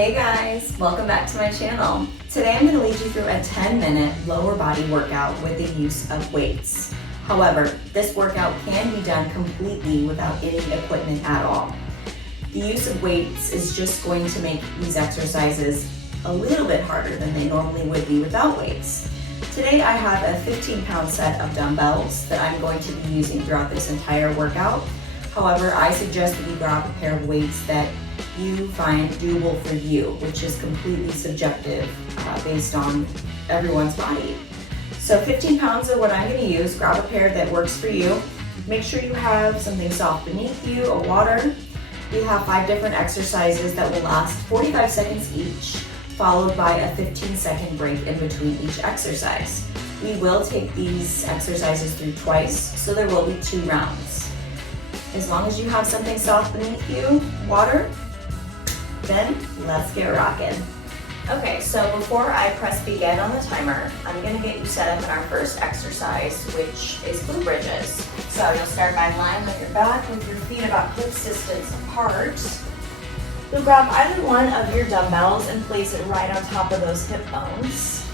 Hey guys, welcome back to my channel. Today I'm going to lead you through a 10-minute lower body workout with the use of weights. However, this workout can be done completely without any equipment at all. The use of weights is just going to make these exercises a little bit harder than they normally would be without weights. Today I have a 15-pound set of dumbbells that I'm going to be using throughout this entire workout. However, I suggest that you grab a pair of weights that you find doable for you, which is completely subjective based on everyone's body. So 15 pounds of what I'm going to use. Grab a pair that works for you. Make sure you have something soft beneath you, a water. We have 5 different exercises that will last 45 seconds each, followed by a 15-second break in between each exercise. We will take these exercises through twice, so there will be 2 rounds. As long as you have something soft beneath you, water, then let's get rocking. Okay, so before I press begin on the timer, I'm gonna get you set up in our first exercise, which is glute bridges. So you'll start by lying on your back with your feet about hip distance apart. You'll grab either one of your dumbbells and place it right on top of those hip bones.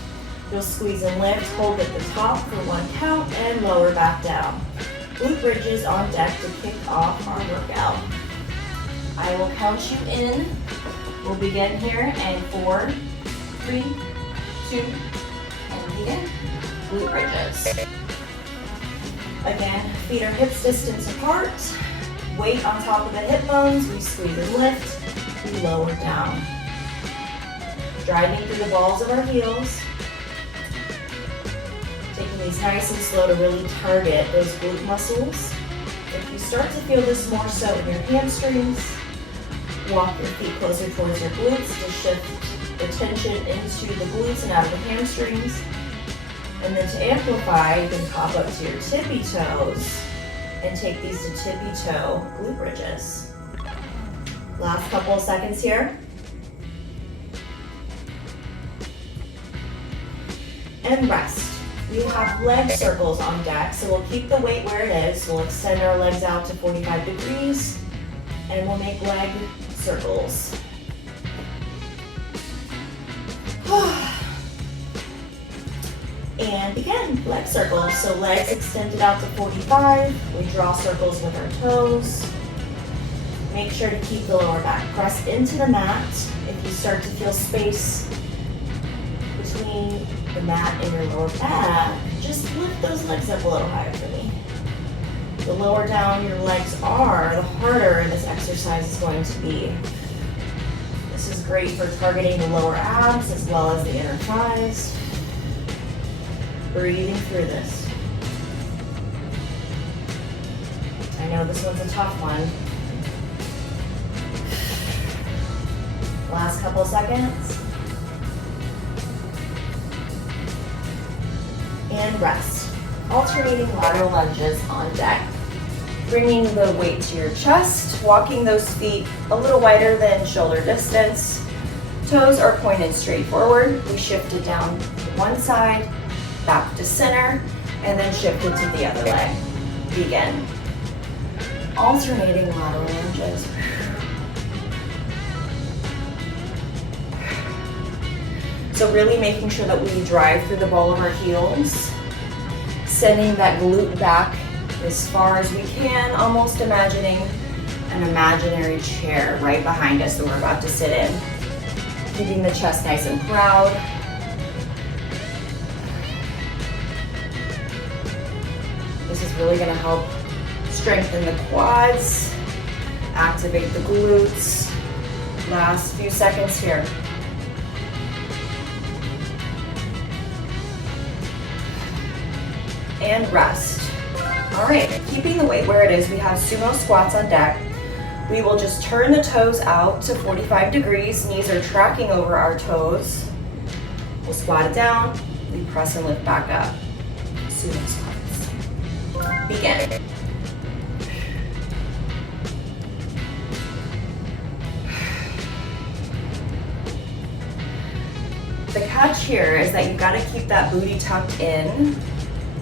You'll squeeze and lift, hold at the top for 1 count, and lower back down. Glute bridges on deck to kick off our workout. I will count you in. We'll begin here in 4, 3, 2, and begin. Glute bridges. Again, feet are hips distance apart. Weight on top of the hip bones. We squeeze and lift. We lower down. Driving through the balls of our heels. Taking these nice and slow to really target those glute muscles. If you start to feel this more so in your hamstrings, walk your feet closer towards your glutes to shift the tension into the glutes and out of the hamstrings. And then to amplify, you can pop up to your tippy toes and take these to tippy toe glute bridges. Last couple of seconds here. And rest. We have leg circles on deck, so we'll keep the weight where it is. We'll extend our legs out to 45 degrees, and we'll make leg circles. And begin, leg circles. So legs extended out to 45. We draw circles with our toes. Make sure to keep the lower back pressed into the mat. If you start to feel space between the mat and your lower back, just lift those legs up a little higher for me. The lower down your legs are, the harder this exercise is going to be. This is great for targeting the lower abs as well as the inner thighs. Breathing through this. I know this one's a tough one. Last couple seconds. And rest. Alternating lateral lunges on deck. Bringing the weight to your chest, walking those feet a little wider than shoulder distance. Toes are pointed straight forward. We shift it down to one side, back to center, and then shift it to the other leg. Begin. Alternating lateral lunges. So really making sure that we drive through the ball of our heels, sending that glute back as far as we can, almost imagining an imaginary chair right behind us that we're about to sit in. Keeping the chest nice and proud. This is really going to help strengthen the quads, activate the glutes. Last few seconds here. And rest. All right, keeping the weight where it is, we have sumo squats on deck. We will just turn the toes out to 45 degrees. Knees are tracking over our toes. We'll squat it down. We press and lift back up. Sumo squats. Begin. The catch here is that you've got to keep that booty tucked in.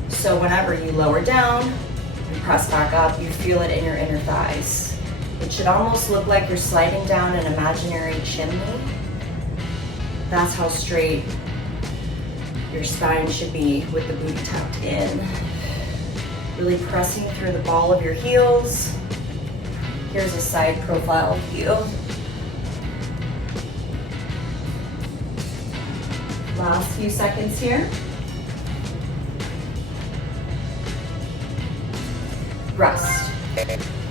So whenever you lower down and press back up, you feel it in your inner thighs. It should almost look like you're sliding down an imaginary chimney That's how straight your spine should be with the booty tucked in. Really pressing through the ball of your heels. Here's a side profile view. Last few seconds here. Rest.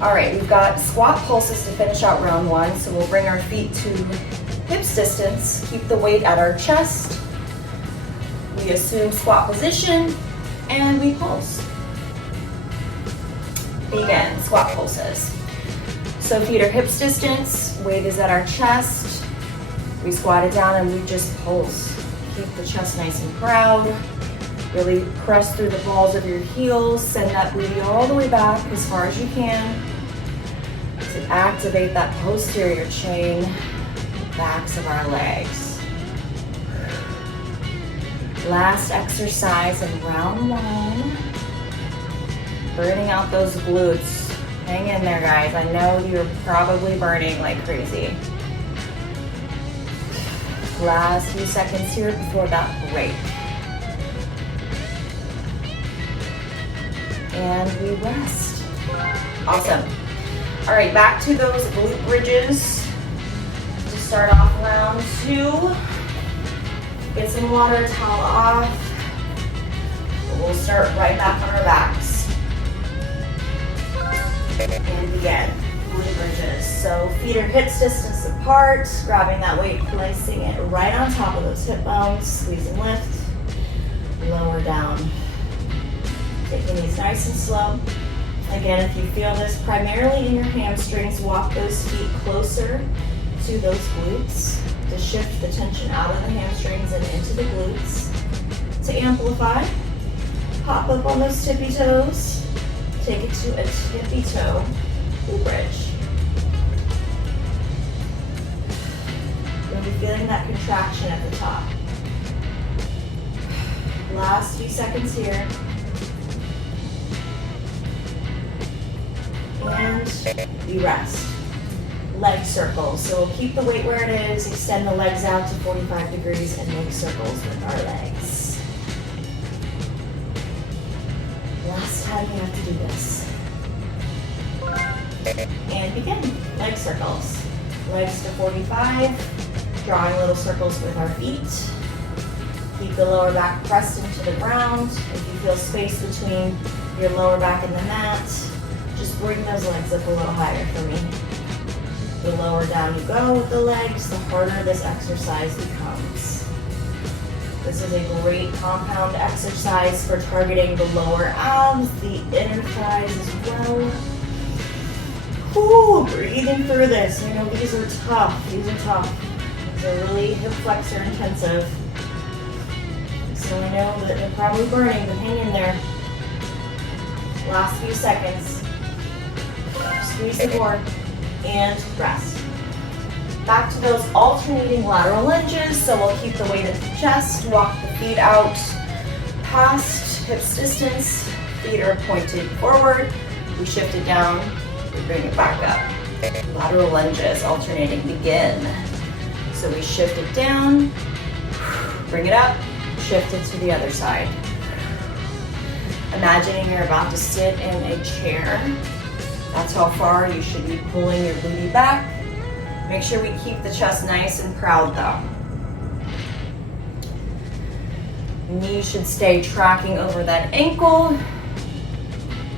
All right, we've got squat pulses to finish out round one. So we'll bring our feet to hips distance, keep the weight at our chest. We assume squat position and we pulse. Begin, squat pulses. So feet are hips distance, weight is at our chest. We squat it down and we just pulse. Keep the chest nice and proud. Really press through the balls of your heels. Send that booty all the way back as far as you can to activate that posterior chain, backs of our legs. Last exercise in round one. Burning out those glutes. Hang in there, guys. I know you're probably burning like crazy. Last few seconds here before that break. And we rest. Awesome. All right, back to those glute bridges. To start off round two. Get some water, towel off. We'll start right back on our backs. And begin, glute bridges. So feet are hips distance apart, grabbing that weight, placing it right on top of those hip bones, squeeze and lift, lower down. Taking these nice and slow. Again, if you feel this primarily in your hamstrings, walk those feet closer to those glutes to shift the tension out of the hamstrings and into the glutes. To amplify, hop up on those tippy toes. Take it to a tippy toe glute bridge. Really feeling that contraction at the top. Last few seconds here. And we rest. Leg circles. So we'll keep the weight where it is, extend the legs out to 45 degrees and make circles with our legs. Last time we have to do this. And begin. Leg circles. Legs to 45. Drawing little circles with our feet. Keep the lower back pressed into the ground. If you feel space between your lower back and the mat, just bring those legs up a little higher for me. The lower down you go with the legs, the harder this exercise becomes. This is a great compound exercise for targeting the lower abs, the inner thighs as well. Ooh, breathing through this. I know these are tough. These are tough. These are really hip flexor intensive. So I know that they're probably burning, but hang in there. Last few seconds. Squeeze the core and rest. Back to those alternating lateral lunges. So we'll keep the weight at the chest, walk the feet out past hips distance. Feet are pointed forward. We shift it down, we bring it back up. Lateral lunges, alternating, begin. So we shift it down, bring it up, shift it to the other side. Imagining you're about to sit in a chair. That's how far you should be pulling your booty back. Make sure we keep the chest nice and proud though. Knees should stay tracking over that ankle.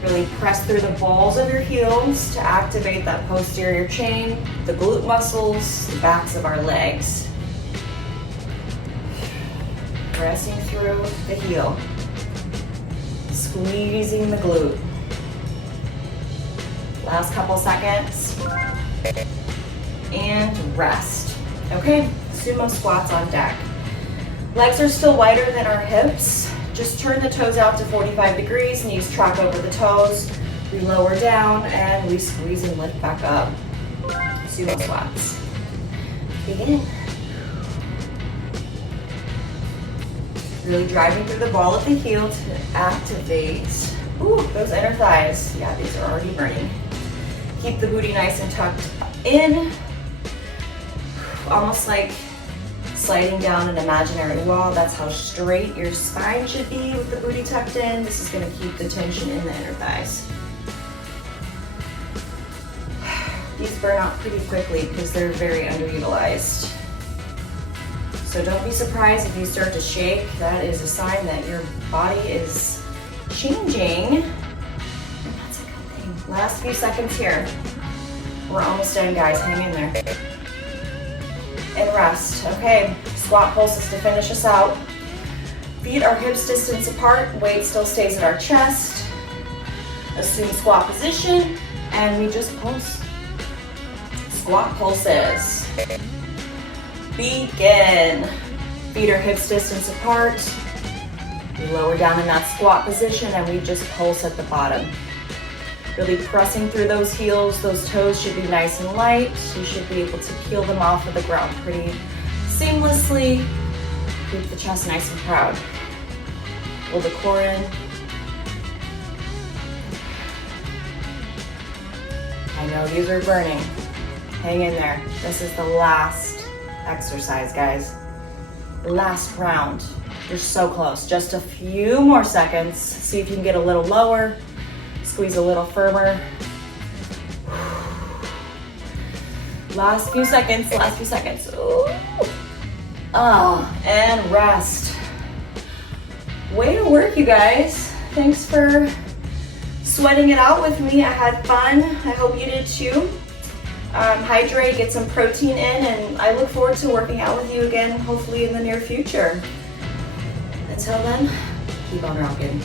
Really press through the balls of your heels to activate that posterior chain, the glute muscles, the backs of our legs. Pressing through the heel. Squeezing the glute. Last couple seconds. And rest. Okay, sumo squats on deck. Legs are still wider than our hips. Just turn the toes out to 45 degrees, knees track over the toes. We lower down and we squeeze and lift back up. Sumo squats. Begin. Really driving through the ball of the heel to activate. Ooh, those inner thighs. Yeah, these are already burning. Keep the booty nice and tucked in. Almost like sliding down an imaginary wall. That's how straight your spine should be with the booty tucked in. This is gonna keep the tension in the inner thighs. These burn out pretty quickly because they're very underutilized. So don't be surprised if you start to shake. That is a sign that your body is changing. And that's a good thing. Last few seconds here. We're almost done, guys. Hang in there. And rest. Okay, squat pulses to finish us out. Feet are hips distance apart. Weight still stays at our chest. Assume squat position, and we just pulse. Squat pulses. Begin. Feet are hips distance apart. We lower down in that squat position and we just pulse at the bottom. Really pressing through those heels. Those toes should be nice and light. You should be able to peel them off of the ground pretty seamlessly. Keep the chest nice and proud. Pull the core in. I know these are burning. Hang in there. This is the last exercise, guys. Last round. You're so close. Just a few more seconds. See if you can get a little lower. Squeeze a little firmer. Last few seconds, last few seconds. Ooh. And rest. Way to work, you guys. Thanks for sweating it out with me. I had fun. I hope you did too. Hydrate, get some protein in, and I look forward to working out with you again, hopefully in the near future. Until then, keep on rocking.